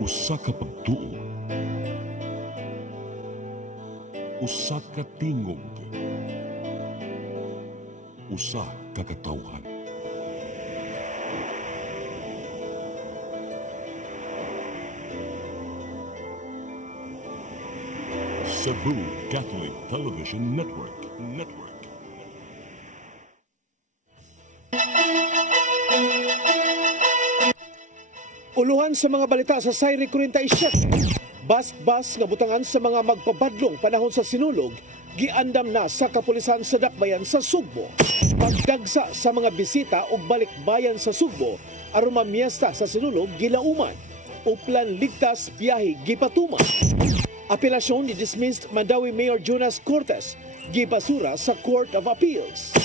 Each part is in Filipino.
Usa ka pagtuo, usa ka tingog, usa ka katawhan. Cebu Catholic Television Network. Uluhan sa mga balita sa Sayre 47. Bas-bas nga butangan sa mga magpabadlong panahon sa sinulog, giandam na sa kapulisan sa Dakbayan sa Sugbo. Pagdagsa sa mga bisita o balikbayan sa Sugbo, aron mamiesta sa sinulog gilauman. Uplan ligtas biyahe gipatuman. Apelasyon ni dismissed Mandawi Mayor Jonas Cortes gibasura sa Court of Appeals.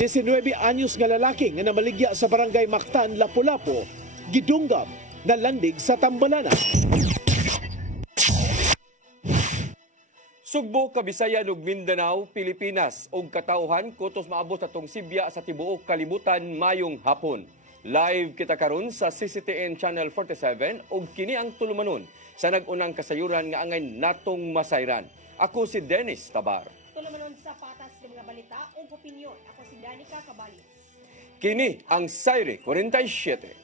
19 anyos nga lalaki nga namaligya sa barangay Mactan, Lapu-Lapu, gidunggam na landig sa Tambalana. Sugbo, Kabisayan ug Mindanao, Pilipinas ug katawhan kutos maabot atong Sibya sa tibuok kalibutan mayong hapon. Live kita karon sa CCTN Channel 47 ug kini ang tulumanon sa nag-unang kasayuran nga angay natong masayran. Ako si Dennis Tabar. Tulumanon sa patas ng mga balita ug opinyon. Ako si Danica Cabalis. Kini ang Sayre 47.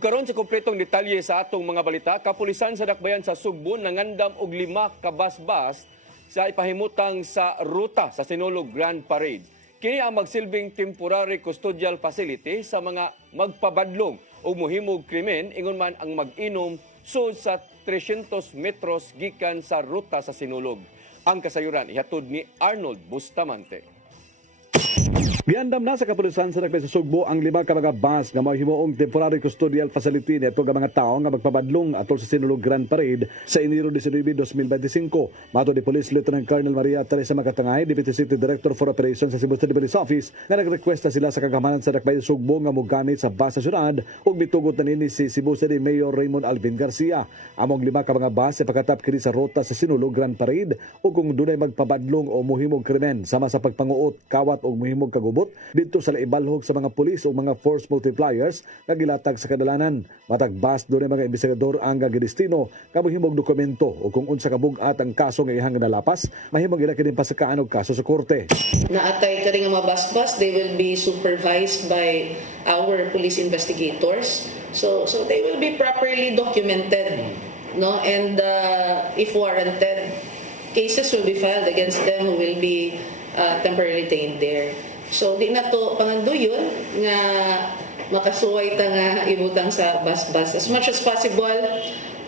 Karon sa kompletong detalye sa atong mga balita, kapulisan sa Dakbayan sa Sugbo nangandam og 5 ka bas-bas sa ipahimutang sa ruta sa Sinulog Grand Parade. Kini ang magsilbing temporary custodial facility sa mga magpabadlong o muhimog krimen ingon man ang mag-inom sud sa 300 metros gikan sa ruta sa Sinulog. Ang kasayuran ihatod ni Arnold Bustamante. Giandam na sa kapulisan sa Dakbayan sa Sugbo ang 5 ka mga bus nga mahimuong temporary custodial facility neto nga mga tawo nga magpabadlong atol sa Sinulog Grand Parade sa Enero 19, 2025. Mato ni Police Lieutenant Colonel Maria Teresa Makatangay, Deputy City Director for Operations sa Cebu City Police Office, nga nagrequesta sila sa kagamanan sa Dakbayan sa Sugbo nga mogamit sa bus sa syudad ug mitugot na nini si Cebu City Mayor Raymond Alvin Garcia. Among 5 ka mga bus ay pakatap kini sa ruta sa Sinulog Grand Parade ug kung dunay magpabadlong o muhimog krimen sama sa pagpanguot, kawat ug muhimog kagubot dito sa laibalhog sa mga pulis o mga force multipliers nga gilatag sa kadalanan. Matag bas doon mga investigador ang gagidestino nga mahimog dokumento o kung unsa kabugat ang kaso nga ihang nalapas, mahimog ila kini pasakaan og kaso sa korte. Naatay kani nga mga bas-bas, they will be supervised by our police investigators. So they will be properly documented, no? And if warranted, cases will be filed against them who will be temporarily detained there. So di na to panganduyon nga makasuway ta nga ibutang sa bas-bas. As much as possible,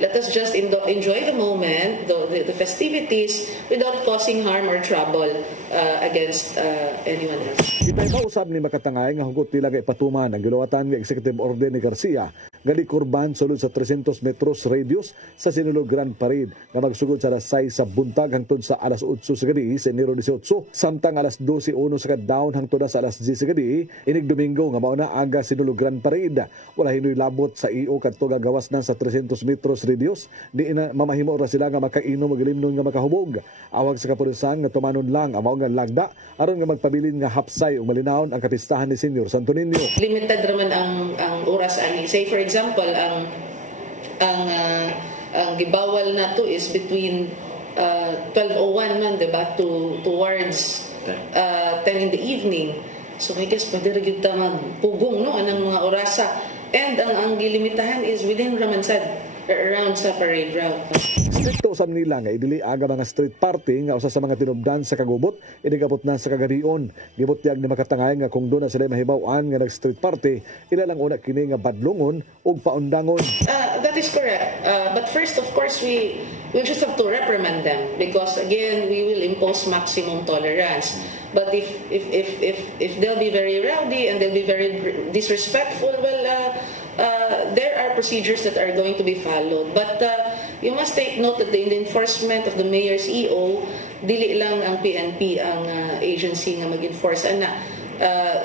let us just enjoy the moment, the festivities without causing harm or trouble against anyone else. Itay mausab ni Makatangay nga hugot nila kay patuman ang giluwatan nga executive order ni Garcia nga likurban sulod sa 300 metros radius sa Sinulog Grand Parade nga magsugod sa alas 6 sa buntag hangtod sa alas 8 sa gabi sa Enero 18 samtang alas 12:01 sa kadlawon hangtod sa alas 10 sa gabi inig Domingo nga mao na aga Sinulog Grand Parade. Wala hinoy labot sa iyo kadto gagawas na sa 300 metros radius di ina mamahimo ra sila nga makainom og limnon nga makahubog. Awag sa kapulisan nga tumanon lang ang mao nga lagda aron nga magpabilin nga hapsay ug malinawon ang kapistahan ni Senior Santo Niño. Limited raman ang oras ani. Say for example, ang gibawal na to is between 12:01 man, diba, towards 10 in the evening. So I guess pwede rin kita magpugong, no, anang mga orasa. And ang gilimitahan is within Ramansad, around sa parade route. Dito sa nila nga idili aga mga street party nga usa sa mga tinubdan sa kagubot inigabot na sa kagadion. Gibutyag ni makatangay nga kung doon na sila mahibaw-an nga nag-street party, ila lang una kini nga badlongon ug paundangon. That is correct. But first, of course, we just have to reprimand them because again, we will impose maximum tolerance. But if they'll be very rowdy and they'll be very disrespectful, well, there are procedures that are going to be followed. But you must take note that in the enforcement of the mayor's EO, dili lang ang PNP ang agency nga mag-enforce.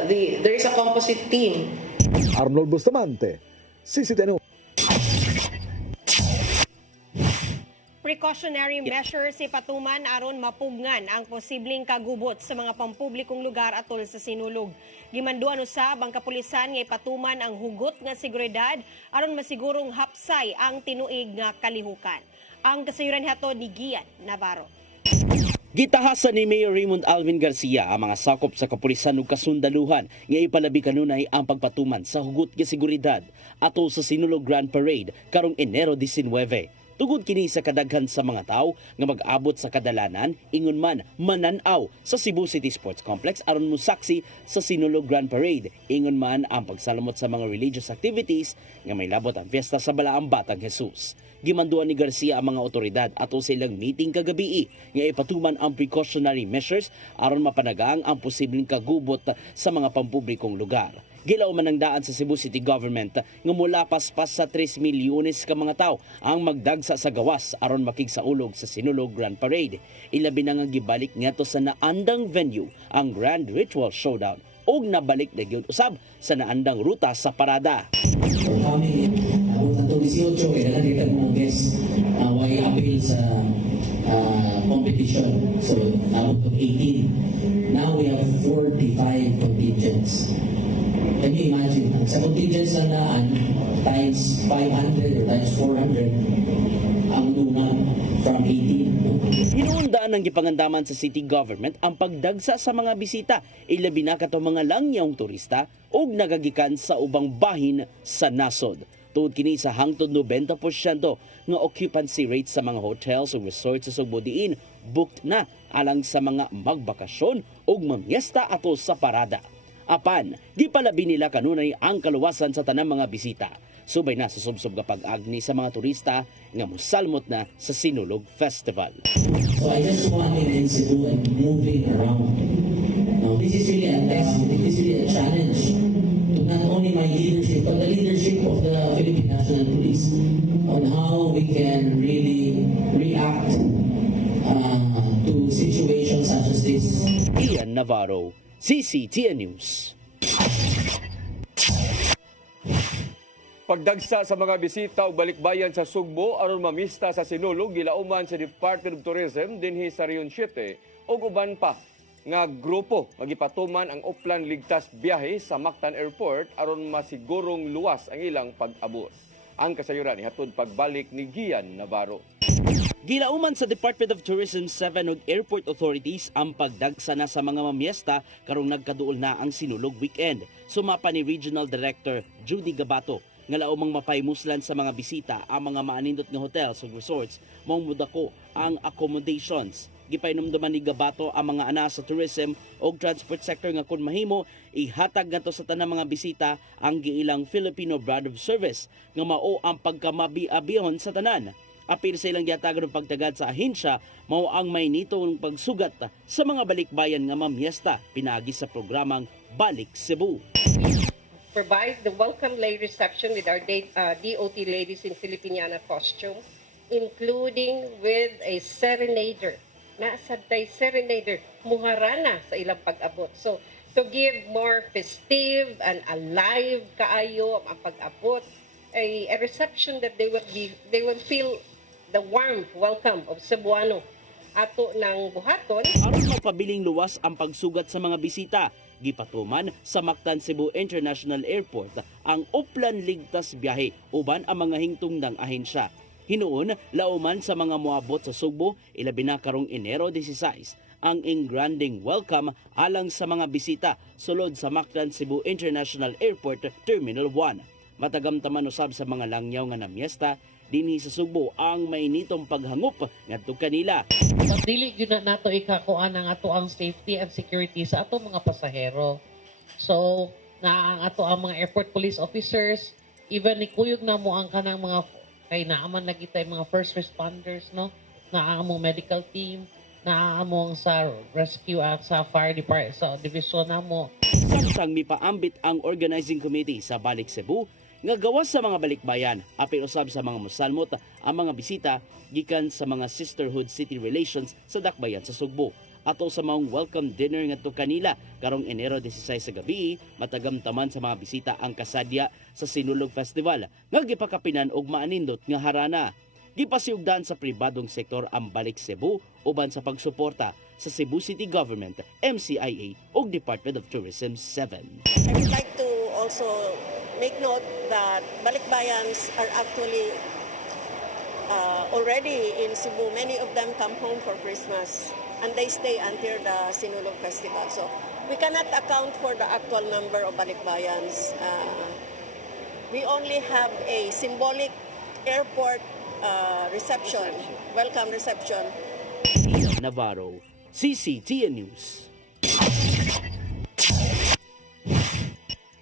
There is a composite team. Arnold Bustamante, CCTV. Precautionary measures ipatuman aron mapugnan ang posibleng kagubot sa mga pampublikong lugar atol sa sinulog. Gimanduan usab ang kapulisan nga ipatuman ang hugot nga seguridad aron masigurong hapsay ang tinuig nga kalihukan. Ang kasayuran hatod ni Gian Navarro. Gitahasan ni Mayor Raymond Alvin Garcia ang mga sakop sa kapulisan ug kasundaluhan nga ipalabi kanunay ang pagpatuman sa hugot nga seguridad atol sa Sinulog Grand Parade karong Enero 19. Tugod kini sa kadaghan sa mga tao nga mag-abot sa kadalanan ingon man mananaw sa Cebu City Sports Complex aron mosaksi sa Sinulog Grand Parade. Ingon man ang pagsalamot sa mga religious activities nga may labot ang fiesta sa Balaang Batang Jesus. Gimanduan ni Garcia ang mga otoridad ato sa ilang meeting kagabi nga ipatuman ang precautionary measures aron mapanagang ang posibleng kagubot sa mga pampublikong lugar. Gilaw man ang daan sa Cebu City Government nga mula paspas sa 3 milyones ka mga tao ang magdagsa sa gawas aron makigsaulog sa Sinulog Grand Parade. Ilabi na nga gibalik ngadto sa naandang venue ang Grand Ritual Showdown ug nabalik na gyud usab sa naandang ruta sa parada. Kami atong 18 kaya nakita mo ang guest way appeal sa competition. So out of 18. Now we have 45 contingents. Can you imagine? Sa contingents na naan, times 500 or times 400, ang luna from 18. Hinuundaan ng gipangandaman sa city government ang pagdagsa sa mga bisita, ilabi na kato mga langyawng turista ug nagagikan sa ubang bahin sa nasod. Tuod kini sa hangtod 90% nga occupancy rate sa mga hotels ug resorts sa Subo diin booked na alang sa mga magbakasyon ug mamyesta atol sa parada. Apan, gipalabi nila kanunay ang kaluwasan sa tanang mga bisita. Subay na sa subsob nga pag-agni sa mga turista nga mosalmot na sa Sinulog Festival. So I just want in Cebu and moving around. Now, this is really a test. This is really a challenge to not only my leadership, but the leadership of the Philippine National Police on how we can really react to situations such as this. Ian Navarro, CCTN News. Pagdagsa sa mga bisita o balikbayan sa Sugbo aron mamista sa Sinulog gilauman sa Department of Tourism dinhi sa Rion 7 ug uban pa nga grupo magipatuman ang Oplan ligtas biyahe sa Mactan Airport aron masigurong luwas ang ilang pag-abot. Ang kasayuran ihatod pagbalik ni Gian Navarro. Gilauman sa Department of Tourism 7 ug Airport Authorities ang pagdagsa na sa mga mamiyesta karong nagkaduol na ang Sinulog weekend. Sumapa ni Regional Director Judy Gabato nga laumang mapaymuslan sa mga bisita ang mga maanindot nga hotels ug resorts maong mudako ang accommodations. Gipainomduman ni Gabato ang mga ana sa tourism ug transport sector nga kun mahimo ihatag ngadto sa tanang mga bisita ang giilang Filipino Brand of Service nga mao ang pagkamabi-abihon sa tanan. Apil sa ilang giatagan ng pagtagad sa ahensya, mao ang may nitong pagsugat sa mga balikbayan nga mamyesta pinagi sa programang Balik Cebu. Provide the welcome lay reception with our DOT ladies in Filipiniana costume, including with a serenader. Naasabtay serenader, muharana sa ilang pag-abot. So, to give more festive and alive kaayo ang pag-abot, a reception that they will feel the warm welcome of Cebuano ato ng buhaton. Aron mapabiling luwas ang pagsugat sa mga bisita, gipatuman sa Mactan Cebu International Airport ang Oplan ligtas biyahe uban ang mga hingtungdang ahensya. Hinuon, lauman sa mga moabot sa Sugbo, ilabi na karong Enero 16, ang engranding welcome alang sa mga bisita sulod sa Mactan Cebu International Airport Terminal 1. Matagamtaman usab sa mga langyaw nga namyesta, dinhi sa Sugbo ang mainitong paghangup ngadto kanila. Dili gyud na nato ikakuan ang ato ang safety and security sa ato mga pasahero. So na ang ato ang mga airport police officers, even ikuyog na mo ang kanang mga kay naaman lagi tay mga first responders, no, na among medical team, na among sa rescue at sa fire department sa division namo. Samtang mipaambit ang organizing committee sa Balik Cebu nga gawas sa mga balikbayan apil usab sa mga mosalmot ang mga bisita gikan sa mga sisterhood city relations sa dakbayan sa Sugbo. Ato sa maong welcome dinner ngadto kanila karong Enero 16 sa gabi, matagamtaman sa mga bisita ang kasadya sa Sinulog Festival nga gipakapinan og maanindot nga harana. Gipasiugdan sa pribadong sektor ang Balik Cebu uban sa pagsuporta sa Cebu City Government, MCIA ug Department of Tourism 7. I would like to also make note that balikbayans are actually already in Cebu. Many of them come home for Christmas and they stay until the Sinulog Festival. So we cannot account for the actual number of balikbayans. We only have a symbolic airport reception, welcome reception. Navarro, CCTN News.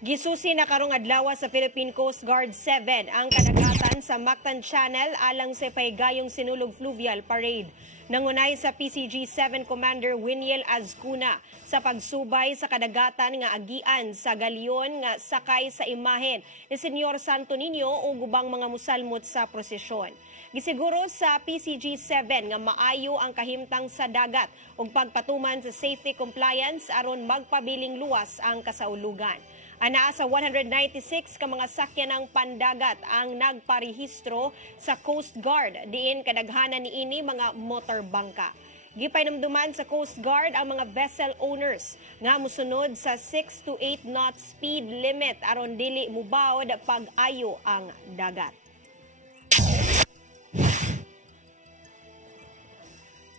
Gisusi na karong adlaw sa Philippine Coast Guard 7 ang kadagatan sa Mactan Channel alang sa paigayong Sinulog Fluvial Parade. Nangunay sa PCG-7 Commander Winiel Azcuna sa pagsubay sa kadagatan nga agian sa galyon nga sakay sa imahen ni Senyor Santo Niño o gubang mga musalmot sa prosesyon. Gisiguro sa PCG-7 nga maayo ang kahimtang sa dagat ug pagpatuman sa safety compliance aron magpabiling luwas ang kasaulugan. Anaa sa 196 ka mga sakyan ng pandagat ang nagparehistro sa Coast Guard, diin kadaghanan niini mga motorbangka. Gipainumduman sa Coast Guard ang mga vessel owners nga musunod sa 6 to 8 knot speed limit aron dili mubawod pag-ayo ang dagat.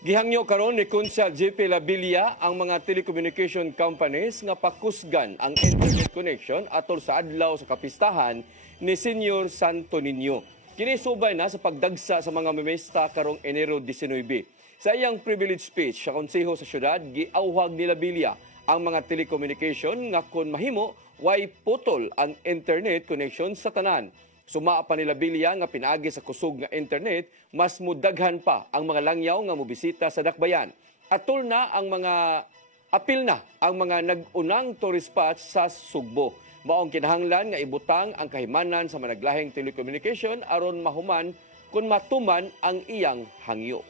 Gihangyo karon ni Consul JP Labilia ang mga telecommunication companies nga pakusgan ang internet connection atol sa adlaw sa kapistahan ni Senyor Santo Niño. Kini subay na sa pagdagsa sa mga mamesta karong Enero 19. Sa iyang privilege speech sa konseho sa syudad, giauhag ni Labilia ang mga telecommunication nga kun mahimo way putol ang internet connection sa tanan. Sumaa pa ni Labilia nga pinaagi sa kusog nga internet, mas mudaghan pa ang mga langyaw nga mobisita sa dakbayan. Atol na ang mga apil na ang mga nag-unang tourist spots sa Sugbo. Maong kinahanglan nga ibutang ang kahimanan sa managlahing telecommunication aron mahuman kung matuman ang iyang hangyo.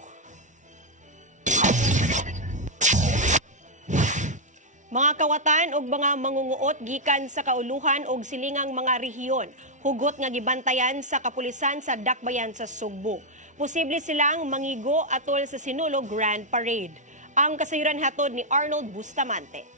Mga kawatan ug mga mangunguot gikan sa kauluhan ug silingang mga rehiyon, hugot nga gibantayan sa kapulisan sa dakbayan sa Sugbo. Posible silang mangigo atol sa Sinulog Grand Parade. Ang kasayuran hatod ni Arnold Bustamante.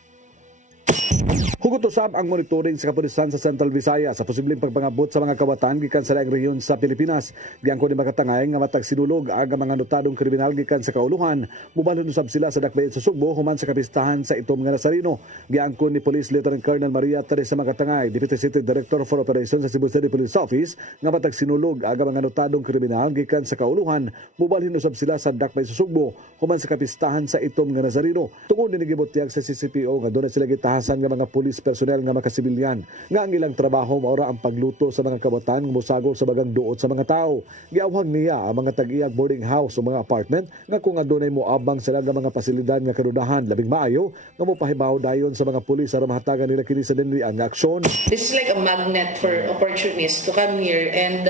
Hugot usab ang monitoring sa kapulisan sa Central Visayas sa posibleng pagpangabot sa mga kawatan gikan sa laing rehiyon sa Pilipinas. Giangko ni makatangay nga matag sinulog aga mga notadong kriminal gikan sa kauluhan. Mubalon usab sila sa dakbayan sa Sugbo human sa kapistahan sa itom nga Nazareno. Giangko ni Police Lieutenant Colonel Maria Teresa Makatangay, Deputy City Director for Operations sa Cebu City Police Office, nga matag sinulog aga mga notadong kriminal gikan sa kauluhan. Mubalon usab sila sa dakbayan sa Sugbo human sa kapistahan sa itom nga Nazareno. Tungod ni gibutyag sa CCPO nga doon sila gitahasan nga mga police personnel nga makasibilyan nga ang ilang trabaho maura ang pagluto sa mga kawatan nga musagol sa bagang duot sa mga tao. Giawhag niya ang mga tag-iyang boarding house o mga apartment nga kung adunay moabang sila nga mga pasilidad nga kanunahan labing maayo nga mopahibaw dayon sa mga pulis aron mahatagan nila kini sa dinrian nga aksyon. This is like a magnet for opportunists to come here and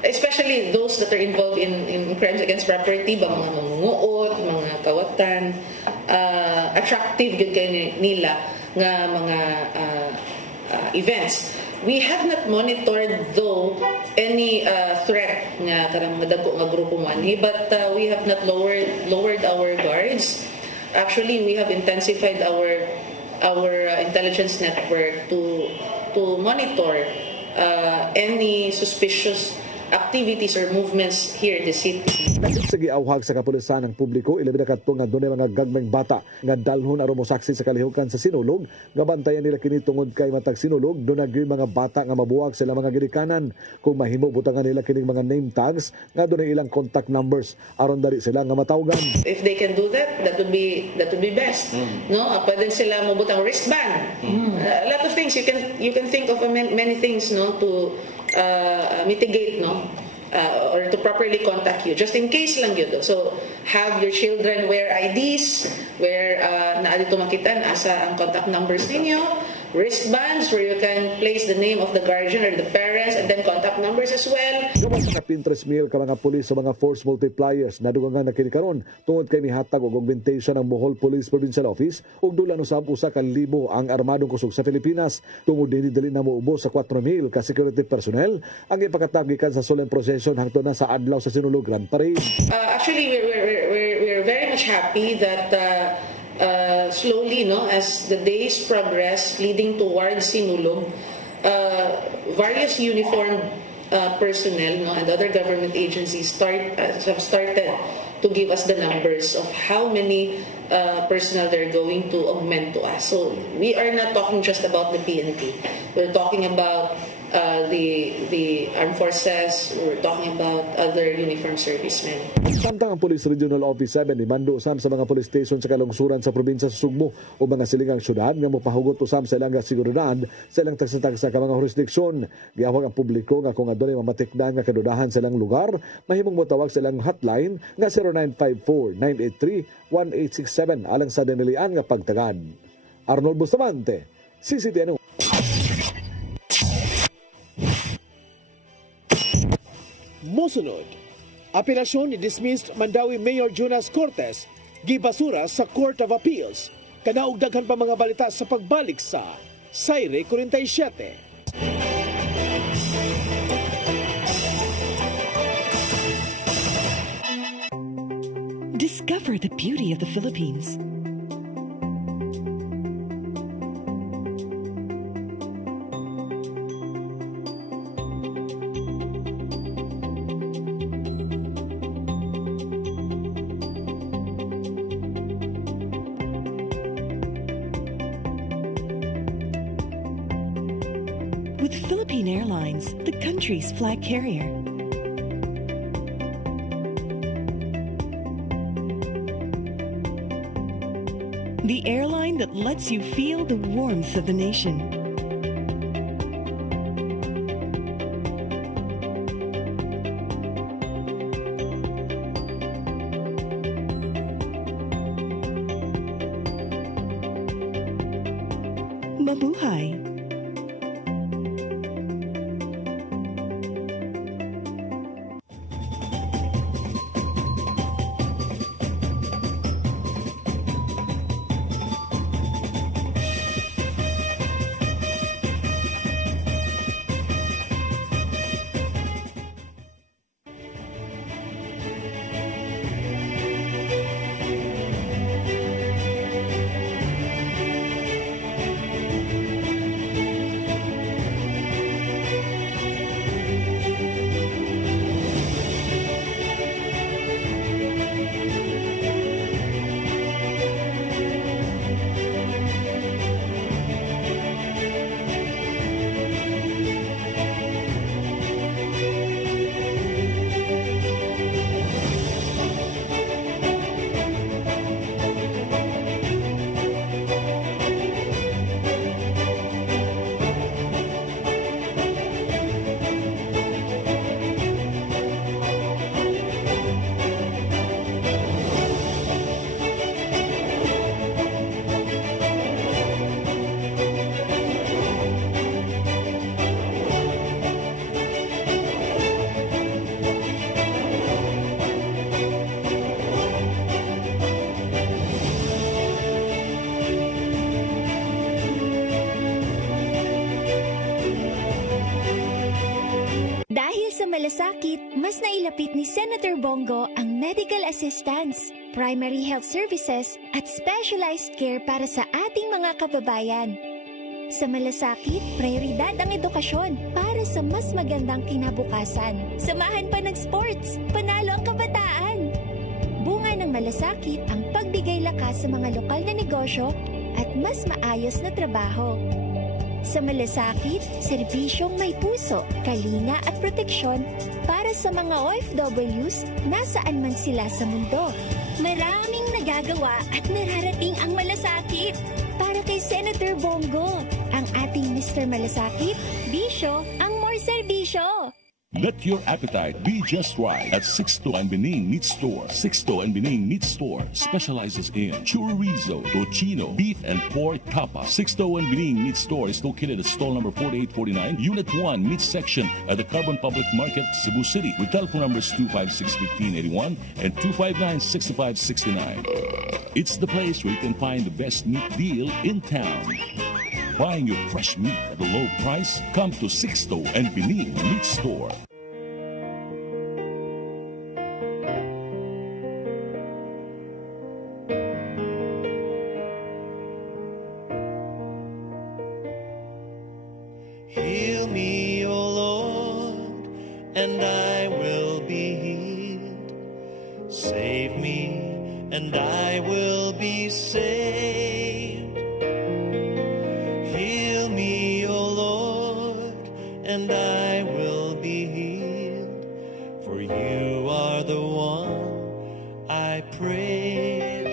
especially those that are involved in crimes against property, ba mga mangunguot, mga kawatan, attractive gud kay nila nga mga events. We have not monitored though any threat nga karang madagko nga grupo manhi, but we have not lowered our guards. Actually, we have intensified our intelligence network to monitor any suspicious activities or movements here in the city. Naging sa giawhag sa kapulisan ng publiko, ilabi na kadto nga dunay mga gagmayng bata nga dalhon aron mosaksi sa kalihukan sa sinulog, nga bantayan nila kini tungod kay matag sinulog, dunay mga bata nga mabuwag sila mga gidikanan. Kung mahimo butangan nila kining mga name tags nga dunay ilang contact numbers aron dali sila nga matawgan. If they can do that, that would be best. No, pwede sila mabutang wristband. A lot of things you can think of many things, no, to mitigate, no, or to properly contact you, just in case lang yun. So have your children wear IDs where naadito makitan asa ang contact numbers ninyo, wristbands where you can place the name of the guardian or the parents, and then contact numbers as well. Gawa sa Pinterest meal ka mga pulis sa mga force multipliers na dugangan na kini karon tungod kay mihatag og augmentation ng Bohol Police Provincial Office ug dulan usab usa ka libo ang armadong kusog sa Pilipinas. Tungod dinhi dali na moubos sa 4,000 ka security personnel ang ipakatagikan sa solemn procession hangtod na sa adlaw sa Sinulog Grand Parade. Actually, we're very much happy that slowly, no, as the days progress leading towards Sinulog, various uniformed personnel, no, and other government agencies have started to give us the numbers of how many personnel they're going to augment to us. So we are not talking just about the PNP. We're talking about the armed forces. We're talking about other uniformed servicemen. Samtang ang Police Regional Office 7 imando usam sa mga police station sa kalungsuran sa probinsya sa Sugbo o mga silingang syudad nga mopahugot usam sa ilang seguridad sa ilang tagsa-tagsa ka mga jurisdiksyon. Giawag ang publiko nga kung adunay mamatikdan nga kadudahan sa ilang lugar, mahimong motawag sa ilang hotline nga 0954-983-1867 alang sa dinilian nga pagtagad. Arnold Bustamante, CCTN. Mosunod, apelasyon ni dismissed Mandawi Mayor Jonas Cortes gibasura sa Court of Appeals. Kanaog daghan pa mga balita sa pagbalik sa Sayre 47. Discover the beauty of the Philippines. With Philippine Airlines, the country's flag carrier. The airline that lets you feel the warmth of the nation. Mabuhay! Dahil sa malasakit, mas nailapit ni Senator Bongo ang medical assistance, primary health services at specialized care para sa ating mga kababayan. Sa malasakit, prioridad ang edukasyon para sa mas magandang kinabukasan. Samahan pa ng sports, panalo ang kabataan. Bunga ng malasakit ang pagbigay lakas sa mga lokal na negosyo at mas maayos na trabaho. Sa malasakit, serbisyong may puso, kalinga at proteksyon para sa mga OFWs nasaan man sila sa mundo. Maraming nagagawa at nararating ang malasakit. Para kay Senator Bongo, ang ating Mr. Malasakit, bisyo ang more serbisyo. Let your appetite be just right at Sixto and Bening Meat Store. Sixto and Bening Meat Store specializes in chorizo, tocino, beef, and pork tapa. Sixto and Bening Meat Store is located at stall number 4849, Unit 1, Meat Section at the Carbon Public Market, Cebu City, with telephone numbers 256-1581 and 259-6569. It's the place where you can find the best meat deal in town. Buying your fresh meat at a low price? Come to Sixto and Bening Meat Store. Heal me, O Lord, and I will be healed. Save me, and I will be saved. Heal me, O Lord, and I will be healed. For you are the one I praise.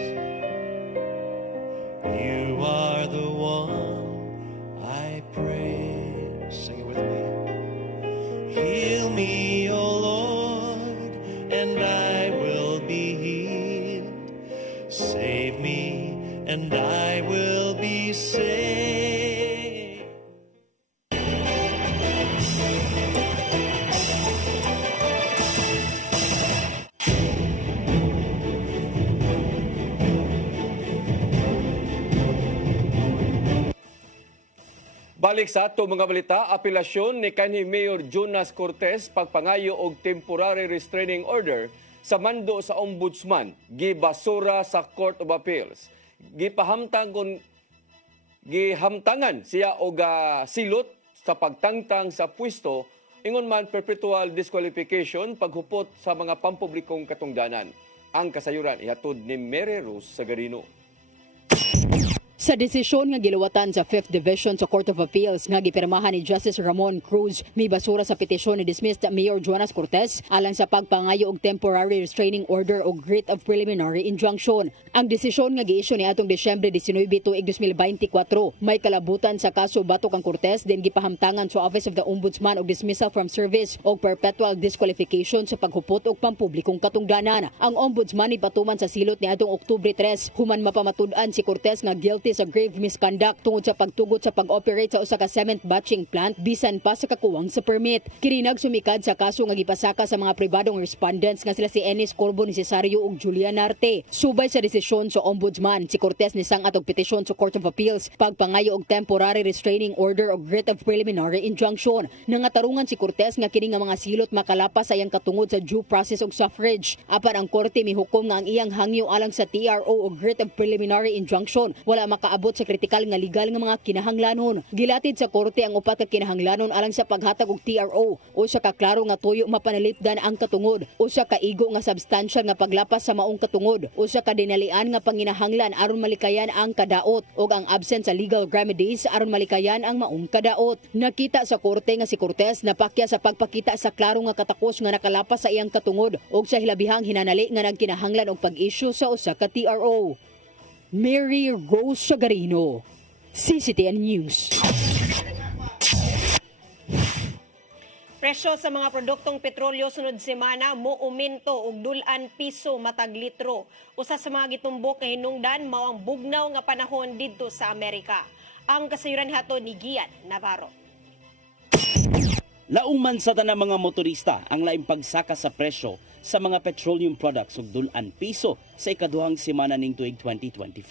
You are the one I praise. Sing it with me. Heal me, O Lord, and I will be healed. Save me, and I will be saved. Balik sa ato mga balita, apelasyon ni kanhi Mayor Jonas Cortez pagpangayo og temporary restraining order sa mando sa Ombudsman gibasura sa Court of Appeals. Gihamtangan siya og silot sa pagtangtang sa pwesto ingon man perpetual disqualification paghupot sa mga pampublikong katungdanan. Ang kasayuran ihatod ni Mary Rose Sagarino. Sa desisyon nga giluwatan sa 5th Division sa Court of Appeals nga gipirmahan ni Justice Ramon Cruz, may basura sa petisyon ni dismissed Mayor Jonas Cortez alang sa pagpangayo og temporary restraining order o writ of preliminary injunction. Ang desisyon nga gi-issue ni atong Disyembre 19 tuig 2024 may kalabutan sa kaso batok ang Cortez din gipahamtangan sa Office of the Ombudsman og dismissal from service o perpetual disqualification sa paghupot og pampublikong katungdanan. Ang Ombudsman ipatuman sa silot ni atong Oktubre 3 human mapamatud-an si Cortez nga guilty sa grave misconduct tungod sa pagtugot sa pag-operate sa usa ka cement batching plant bisan pa sa kakuwang sa permit. Kininag sumikad sa kaso nga gipasaka sa mga pribadong respondents nga sila si Enis Corbo Necesario ug Julian Arte. Subay sa desisyon sa Ombudsman, si Cortez nisang atog petisyon sa Court of Appeals pagpangayo og temporary restraining order o writ of preliminary injunction. Nangatarungan si Cortez nga kini nga mga silot makalapas sa iyang katungod sa due process og suffrage. Apan ang korte mihukom nga ang iyang hangyo alang sa TRO o writ of preliminary injunction wala makaabot sa kritikal nga legal nga mga kinahanglanon. Gilatid sa korte ang upat ka kinahanglanon alang sa paghatag og TRO o sa kaklaro nga tuyo mapanalipdan ang katungod o sa kaigo nga substansyal nga paglapas sa maong katungod o sa kadinalian nga panginahanglan aron malikayan ang kadaot o ang absence sa legal remedies aron malikayan ang maong kadaot. Nakita sa korte nga si Cortez napakya sa pagpakita sa klaro nga katakos nga nakalapas sa iyang katungod o sa hilabihang hinanali nga nagkinahanglan og pag-issue sa usa ka TRO. Mary Rose Sagarino, CCTN News. Presyo sa mga produktong petrolyo sunod semana mo uminto og dulan piso matag litro. Usa sa mga gitumbok nga hinungdan mao ang bugnaw nga panahon didto sa Amerika. Ang kasayuran hato ni Gian Navarro. Lauman sa tanang mga motorista ang laing pagsaka sa presyo sa mga petroleum products ug dulan piso sa ikaduhang semana ning tuig 2025.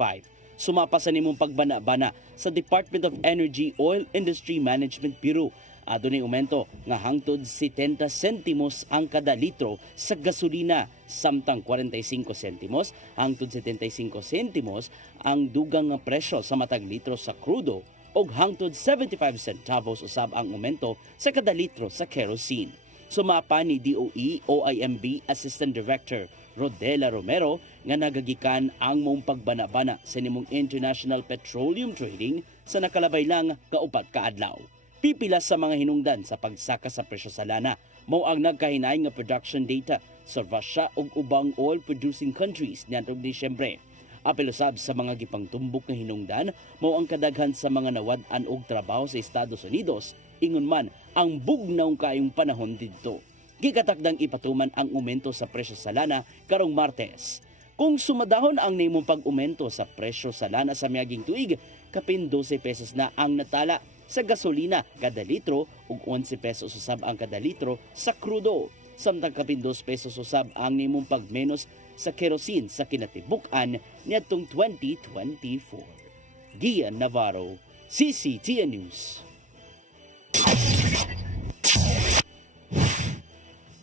Sumapa sa nimong pagbana-bana sa Department of Energy Oil Industry Management Bureau. Adunay aumento nga hangtod 70 sentimos ang kada litro sa gasolina samtang 45 sentimos hangtod 75 sentimos ang dugang nga presyo sa matag litro sa krudo og hangtod 75 centavos usab ang aumento sa kada litro sa kerosene. Sumapa ni DOE OIMB Assistant Director Rodela Romero nga nagagikan ang mong pagbana-bana sa nimong International Petroleum Trading sa nakalabay lang kaupat ka adlaw. Pipila sa mga hinungdan sa pagsaka sa presyo sa lana mao ang nagkahinay nga production data sa Russia ug ubang oil-producing countries niadtong Disyembre. Apil usab sa mga gipangtumbok nga hinungdan mao ang kadaghan sa mga nawad-an og trabaho sa Estados Unidos ingon man ang bugnaw kayong panahon didto. Gikatakdang ipatuman ang aumento sa presyo sa lana karong Martes. Kung sumadahon ang nimong pag-aumento sa presyo sa lana sa miaging tuig, kapin 12 pesos na ang natala sa gasolina kada litro ug 11 pesos usab ang kada litro sa krudo. Samtang kapin 2 pesos usab ang nimong pagmenos sa kerosene sa kinatibuk-an niadtong 2024. Gian Navarro, CCTN News.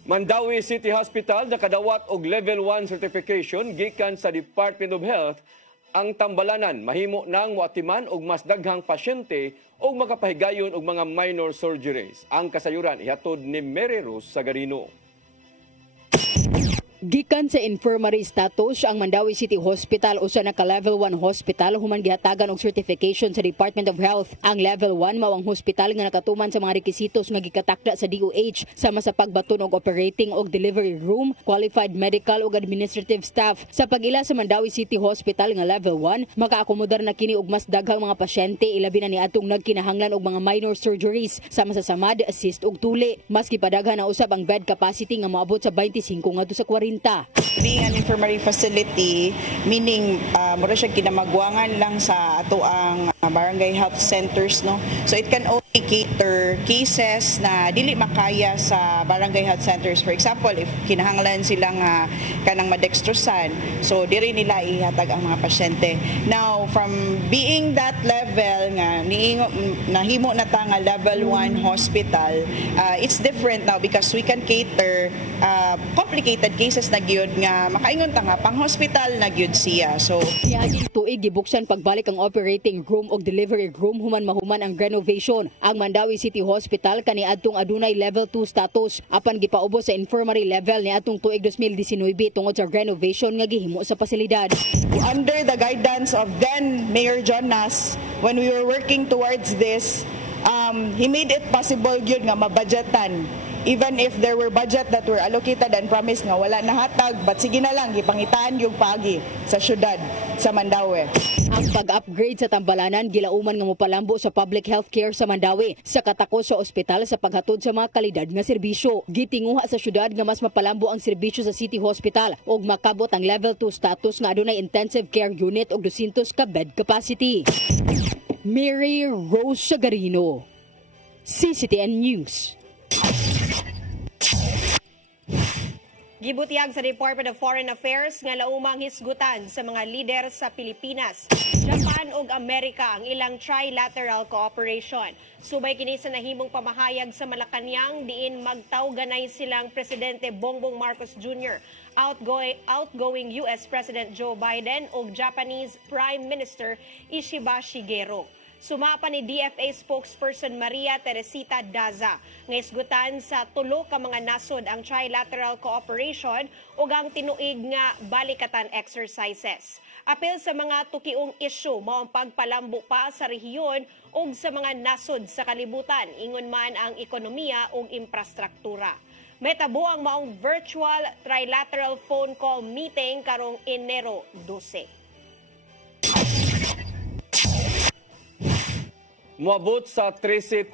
Mandawi City Hospital nakadawat og Level 1 certification gikan sa Department of Health. Ang tambalanan mahimo nang moatiman og mas daghang pasyente og makapahigayon og mga minor surgeries. Ang kasayuran ihatod ni Mary Rose Sagarino. Gikan sa infirmary status, ang Mandawi City Hospital usa na ka Level 1 hospital human gihatagan og certification sa Department of Health. Ang Level 1 mao ang hospital nga nakatuman sa mga requisitos nga gikatakda sa DOH sama sa pagbaton og operating og delivery room, qualified medical ug administrative staff. Sa pag-ila sa Mandawi City Hospital nga Level 1, makaakomodar na kini og mas daghang mga pasyente ilabi na niadtong nagkinahanglan og mga minor surgeries sama sa samad, assist ug tuli. Mas gipadaghan na usab ang bed capacity nga moabot sa 25 ngadto sa 40. Being an infirmary facility, meaning mura siya kinamagwangan lang sa ato ang barangay health centers, no? So it can only cater cases na dili makaya sa barangay health centers. For example, if kinahanglan silang kanang madextrosan, so diri nila ihatag ang mga pasyente. Now, from being that level nga nahimo na ta nga Level 1 hospital, it's different now because we can cater complicated cases na gyud nga makaingon ta nga pang hospital na gyud siya. So niadtong tuig gibuksan pagbalik ang operating room og delivery room human mahuman ang renovation. Ang Mandawi City Hospital kaniadtong adunay Level 2 status apan gipaubos sa infirmary level niadtong tuig 2019 tungod sa renovation nga gihimo sa pasilidad. Under the guidance of then Mayor John Nas, when we were working towards this, he made it possible gyud nga mabudgetan. Even if there were budget that were allocated and promised nga wala nahatag, but sige na lang, gipangitaan yung pagi sa syudad sa Mandawi. Ang pag-upgrade sa tambalanan, gilauman nga mopalambo sa public health care sa Mandawi sa katakos sa ospital sa paghatod sa mga kalidad nga serbisyo. Gitinguha sa syudad nga mas mapalambo ang serbisyo sa City Hospital ug makabot ang Level 2 status nga adunay intensive care unit og 200 ka bed capacity. Mary Rose Sagarino, CCTN News. Gibutiyag sa Department of Foreign Affairs nga laumang hisgutan sa mga lider sa Pilipinas, Japan ug Amerika ang ilang trilateral cooperation. Subay kini sa nahimong pamahayag sa Malacañang diin magtawganay silang Presidente Bongbong Marcos Jr., outgoing US President Joe Biden ug Japanese Prime Minister Ishiba Shigeru. Sumapa ni DFA spokesperson Maria Teresita Daza nga isgutan sa tulo ka mga nasod ang trilateral cooperation ug ang tinuig nga balikatan exercises. Apil sa mga tukiong isyu mao ang pagpalambo pa sa rehiyon ug sa mga nasod sa kalibutan ingon man ang ekonomiya ug infrastruktura. Metabo ang maong virtual trilateral phone call meeting karong Enero 12. Moabot sa 13.7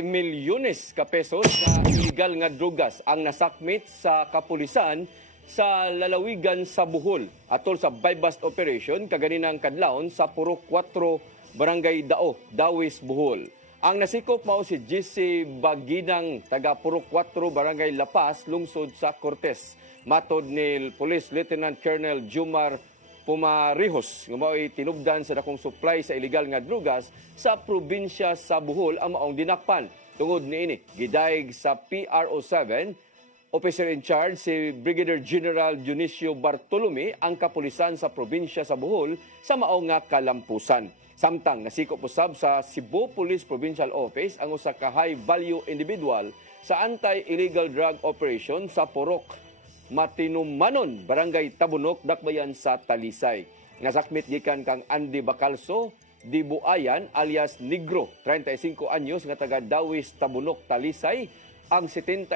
milyones ka pesos na illegal nga drugas ang nasakmit sa kapulisan sa lalawigan sa Bohol atol sa buy-bust operation kaganinang kadlawon sa Purok 4 Barangay Dao, Dawis, Bohol. Ang nasikop mao si GC Baginang taga Purok 4 Barangay Lapas, lungsod sa Cortes. Matod ni Police Lieutenant Colonel Jumar Pumarihos nga mao'y tinubdan sa dakong supply sa illegal nga drugas sa probinsya sa Bohol ang maong dinakpan. Tungod niini, gidaig sa PRO7, officer in charge si Brigadier General Dionisio Bartolome ang kapulisan sa probinsya sa Bohol sa maong nga kalampusan. Samtang nasikop usab sa Cebu Police Provincial Office ang usa ka high-value individual sa anti-illegal drug operation sa Porok, Matinumanon, Barangay Tabunok, Dakbayan sa Talisay. Nasakmit gikan kang Andy Bacalso Dibuayan alias Negro, 35 anyos nga taga Dawis, Tabunok, Talisay, ang 75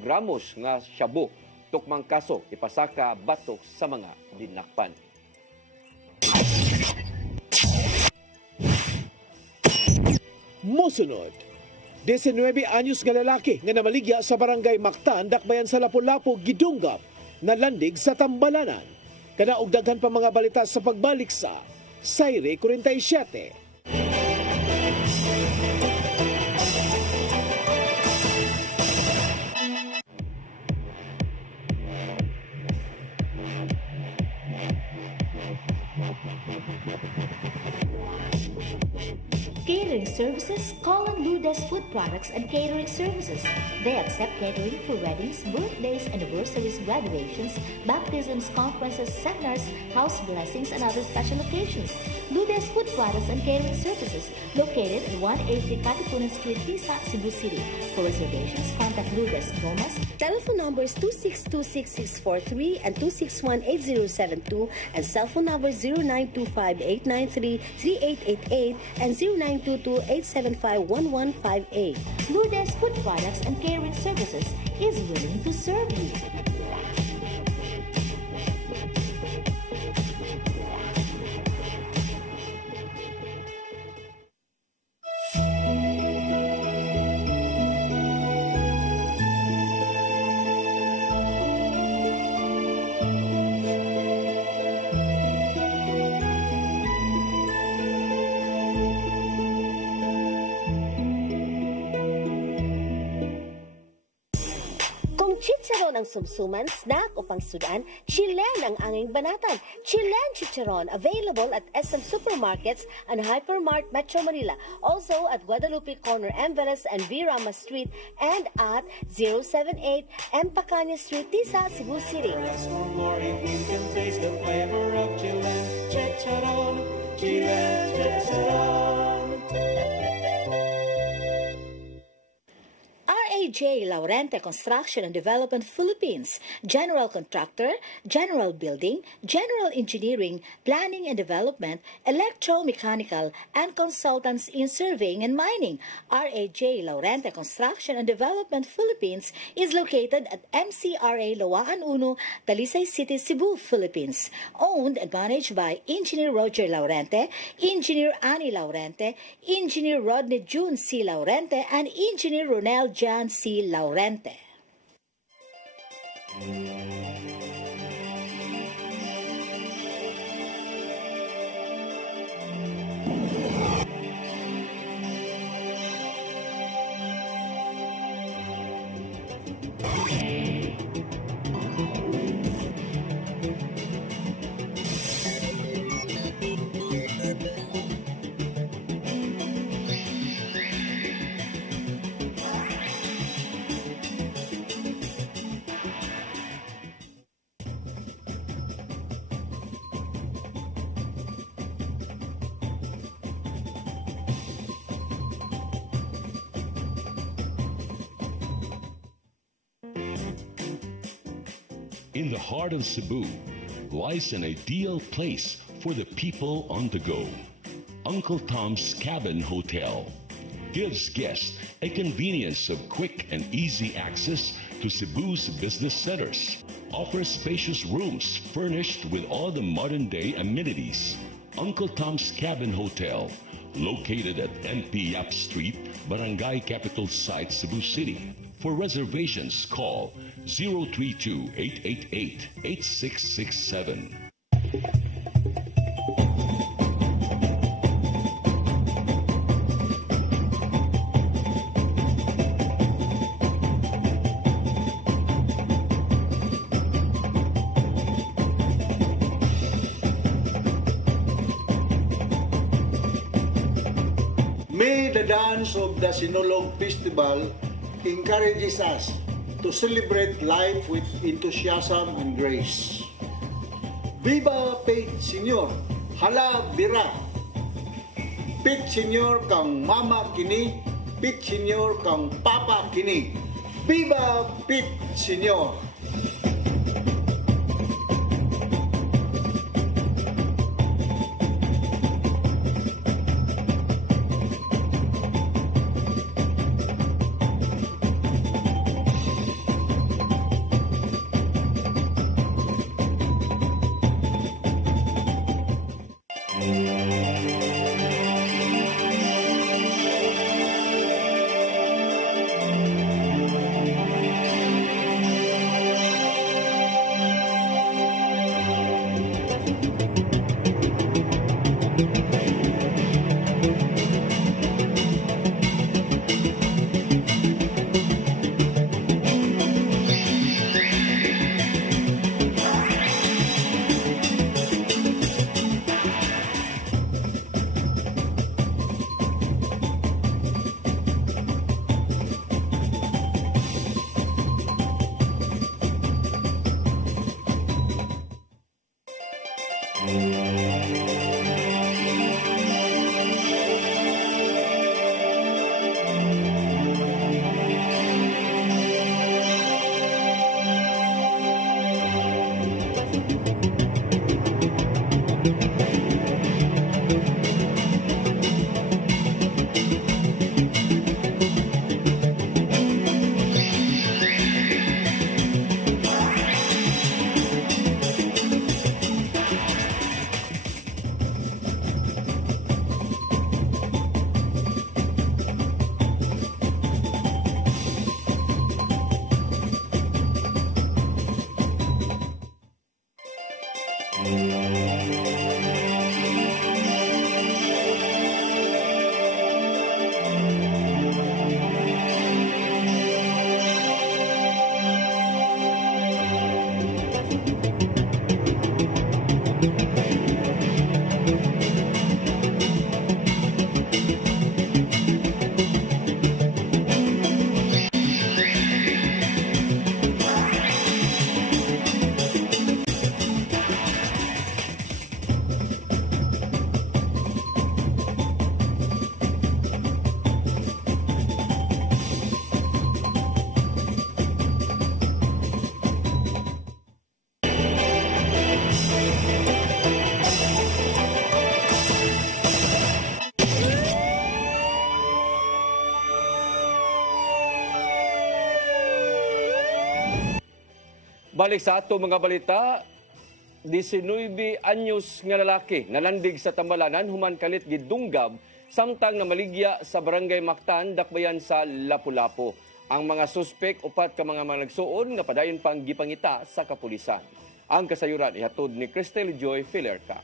gramos nga shabu. Tukmang kaso ipasaka batok sa mga dinakpan. Mosunod, 19 anyos nga lalaki nga namaligya sa barangay Mactan, Dakbayan sa Lapu-Lapu, gidunggap na landig sa Tambalanan. Kanaog daghan pa mga balita sa pagbalik sa Sayre 47. Catering services, call on Lourdes Food Products and Catering Services. They accept catering for weddings, birthdays, anniversaries, graduations, baptisms, conferences, seminars, house blessings, and other special occasions. Lourdes Food Products and Catering Services, located at 180 Katipunan Street, Tisa, Cebu City. For reservations, contact Lourdes Gomez. Telephone numbers 2626643 and 2618072 and cell phone numbers 0925-893-3888 and 0922-875-1158. Lourdes Food Products and Catering Services is willing to serve you. Chicharon ang sumsuman, snack o pangsudan, Chilen ang anging banatan. Chilen Chicharon, available at SM Supermarkets and Hypermart Metro Manila. Also at Guadalupe Corner, Enveles and V. Rama Street and at 078 M. Pacanya Street, Tisa, Cebu City. J. Laurente Construction and Development Philippines, General Contractor, General Building, General Engineering, Planning and Development, Electromechanical, and Consultants in Surveying and Mining. R.A.J. Laurente Construction and Development Philippines is located at MCRA Lawaan 1, Talisay City, Cebu, Philippines. Owned and managed by Engineer Roger Laurente, Engineer Annie Laurente, Engineer Rodney June C. Laurente, and Engineer Ronel Jan C. Laurente. In the heart of Cebu lies an ideal place for the people on the go. Uncle Tom's Cabin Hotel gives guests a convenience of quick and easy access to Cebu's business centers. Offers spacious rooms furnished with all the modern-day amenities. Uncle Tom's Cabin Hotel, located at NP Yap Street, Barangay Capital Site, Cebu City. For reservations, call 032-888-8667. May the dance of the Sinulog Festival encourages us to celebrate life with enthusiasm and grace. Viva Page Senior! Hala Bira! Pit Senior kang mama kini, Pit Senior kang papa kini. Viva Pit Senior! Balik sa ato mga balita, 19 anyos nga lalaki nalandig sa Tambalanan human kalit gidunggab samtang namaligya sa Barangay Mactan, dakbayan sa Lapu-Lapu. Ang mga suspek upat ka mga nagsuon nga padayon pang gipangita sa kapulisan. Ang kasayuran ihatod ni Cristel Joy Filerca.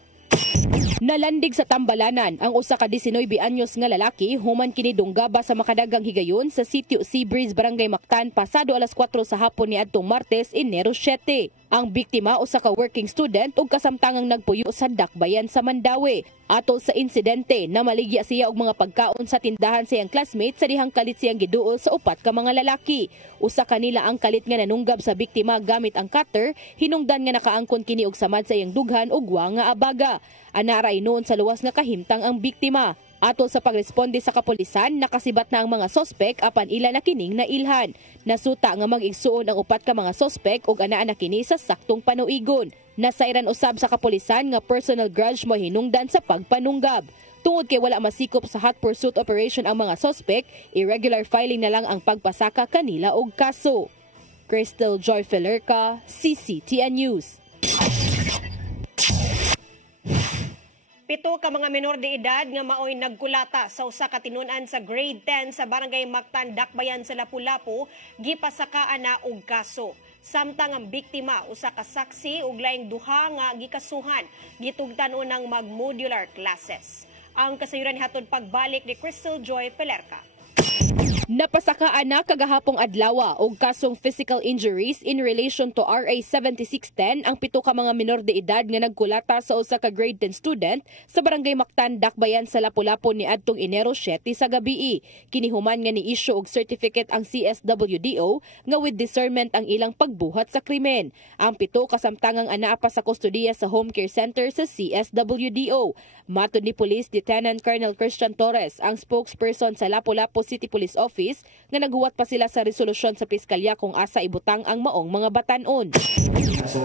Nalandig sa Tambalanan ang usa ka 19 anyos nga lalaki human kini dunggaba sa makadagang higayon sa sitio Seabreeze, Barangay Mactan pasado alas 4 sa hapon niadtong Martes, Enero 7. Ang biktima usa ka working student ug kasamtangang nagpuyo sa dakbayan sa Mandawi. Atol sa insidente, namaligya siya og mga pagkaon sa tindahan sa iyang classmate sa dihang kalit siyang giduol sa upat ka mga lalaki. Usa kanila ang kalit nga nanunggab sa biktima gamit ang cutter, hinungdan nga nakaangkon kini og samad sa iyang dughan ug wa nga abaga. Anara noon sa luwas nga kahimtang ang biktima. Atol sa pagresponde sa kapulisan, nakasibat na ang mga sospek apan ila na kining nailhan. Nasuta nga mag-igsuon ang upat ka mga sospek ug anaa na kini sa saktong panuigon. Nasairan usab sa kapulisan nga personal grudge mo hinungdan sa pagpanunggab. Tungod kay wala masikop sa hot pursuit operation ang mga sospek, irregular filing na lang ang pagpasaka kanila og kaso. Cristel Joy Filerca, CCTN News. 7 ka mga menor de edad nga maoy nagkulata sa usa ka tinun-an sa grade 10 sa Barangay Mactan, dakbayan sa Lapu-Lapu, gipasakaan na og kaso. Samtang ang biktima usa ka saksi ug laing duha nga gikasuhan, gitugtan unang mag-modular classes. Ang kasayuran hatod pagbalik ni Cristel Joy Filerca. Napasakaan na kagahapong adlaw og kasong physical injuries in relation to RA 7610 ang 7 ka mga minor de edad nga nagkulata sa usa ka grade 10 student sa barangay Mactan, Dakbayan sa Lapu-Lapu niadtong Enero 7 sa gabii. Kinihuman nga ni issue og certificate ang CSWDO nga with discernment ang ilang pagbuhat sa krimen. Ang 7 kasamtangang anaa pa sa kustodiya sa home care center sa CSWDO. Matod ni Police Lieutenant Colonel Christian Torres, ang spokesperson sa Lapu-Lapu City Police Office, nga naghuwat pa sila sa resolusyon sa piskalya kung asa ibutang ang maong mga batanon. Sa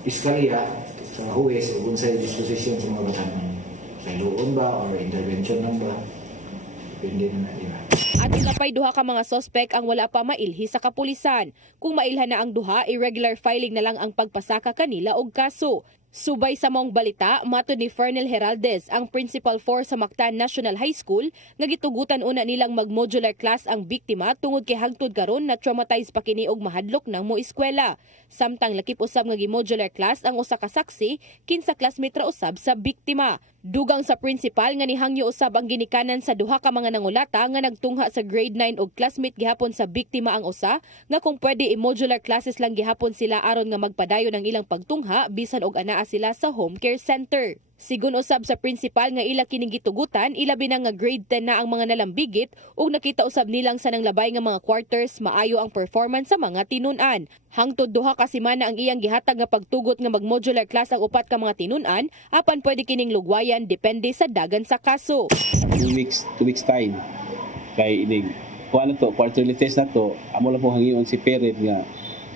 piskalya, sa huwes, kung sa disposisyon sa mga batanon, sa iluon ba or intervention lang ba, depende na nila. At napay duha ka mga sospek ang wala pa mailhi sa kapulisan. Kung mailhan na ang duha, irregular filing na lang ang pagpasaka kanila og kaso. Subay sa maong balita, matod ni Fernel Heraldez, ang Principal 4 sa Mactan National High School, nga gitugutan una nilang mag-modular class ang biktima tungod kay hangtod karon na traumatized pa kini og mahadlok ng mo eskwela. Samtang lakip usab nga gi-modular class ang usa ka saksi kinsa classmate ra usab sa biktima. Dugang sa principal nga nihangyo usab ang ginikanan sa duha ka mga nangulata nga nagtungha sa grade 9 og classmate gihapon sa biktima ang usa nga kung pwede i-modular classes lang gihapon sila aron nga magpadayon ang ilang pagtungha bisan og anaa sila sa home care center. Sigun usab sa principal nga ila kining gitugutan, ilabi na nga grade 10 na ang mga nalambigit ug nakita usab nilang sa nanglabay nga mga quarters maayo ang performance sa mga tinun-an. Hangtod duha ka semana ang iyang gihatag nga pagtugot nga mag-modular class ang upat ka mga tinun-an, apan pwede kining lugwayan depende sa dagan sa kaso. 2 weeks time kay inig kuan na to quarterly test na to, amo lang po hangion si parent nga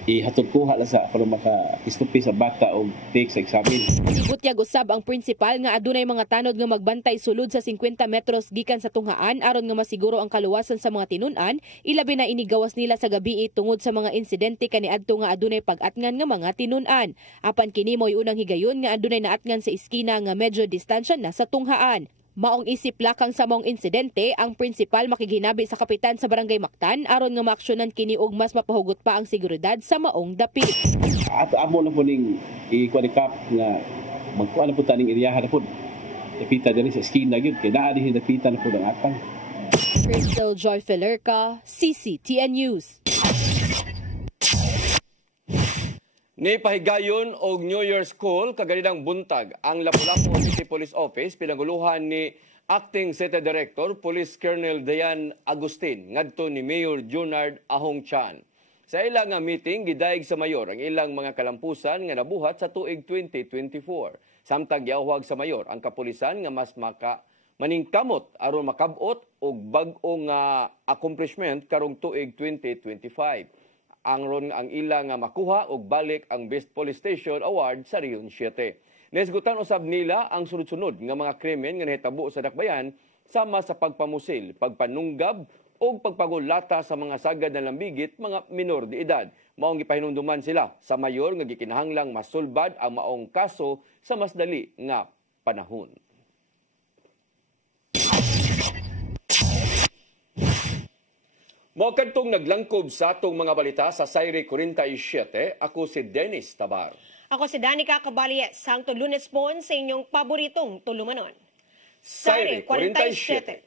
ihatod kuha lang sa para maka-istupi sa bata o take sa examen. Ibutyag usab ang principal nga adunay mga tanod nga magbantay sulod sa 50 metros gikan sa tunghaan aron nga masiguro ang kaluwasan sa mga tinun-an, ilabi na inigawas nila sa gabii tungod sa mga insidente kaniadto nga adunay pag-atngan nga mga tinun-an. Apan kini mo'y unang higayon nga adunay naatngan sa iskina nga medyo distansya na sa tunghaan. Maong isip lakang sa maong insidente, ang principal makiginabi sa kapitan sa Barangay Mactan aron nga maaksyonan kini og mas mapahugot pa ang seguridad sa maong dapit. At amo na po ning i-qualify nga magkuan na po taning iriyahan na po. Dapita diri sa skina gyud kay naa dinhi dapita na po ang atang. Crystal Joy Felerca, CCTN News. Nipahigayon og New Year's Call kaganinang buntag ang Lapu-Lapu City Police Office pinaguluhan ni Acting City Director Police Colonel Dayan Agustin ngadto ni Mayor Junard Ahong Chan. Sa ilang meeting gidaig sa mayor ang ilang mga kalampusan nga nabuhat sa tuig 2024. Samtang giawhag sa mayor ang kapulisan nga mas maningkamot aron makabot og bag-ong accomplishment karong tuig 2025. Ang ilang makuha og balik ang Best Police Station Award sa Riyon 7. Nesgutan usab nila ang sunod-sunod nga mga krimen nga nahitabo sa Dakbayan sama sa pagpamusil, pagpanunggab o pagpagulata sa mga sagad na lambigit mga minor de edad. Maong gipahinumduman sila sa mayor nga gikinahanglang masulbad ang maong kaso sa mas dali nga panahon. Mao kadtong naglangkob sa atong mga balita sa Sayre 47, ako si Dennis Tabar. Ako si Danica Caballe, Santo Lunes po sa inyong paboritong tulumanon. Sayre 47.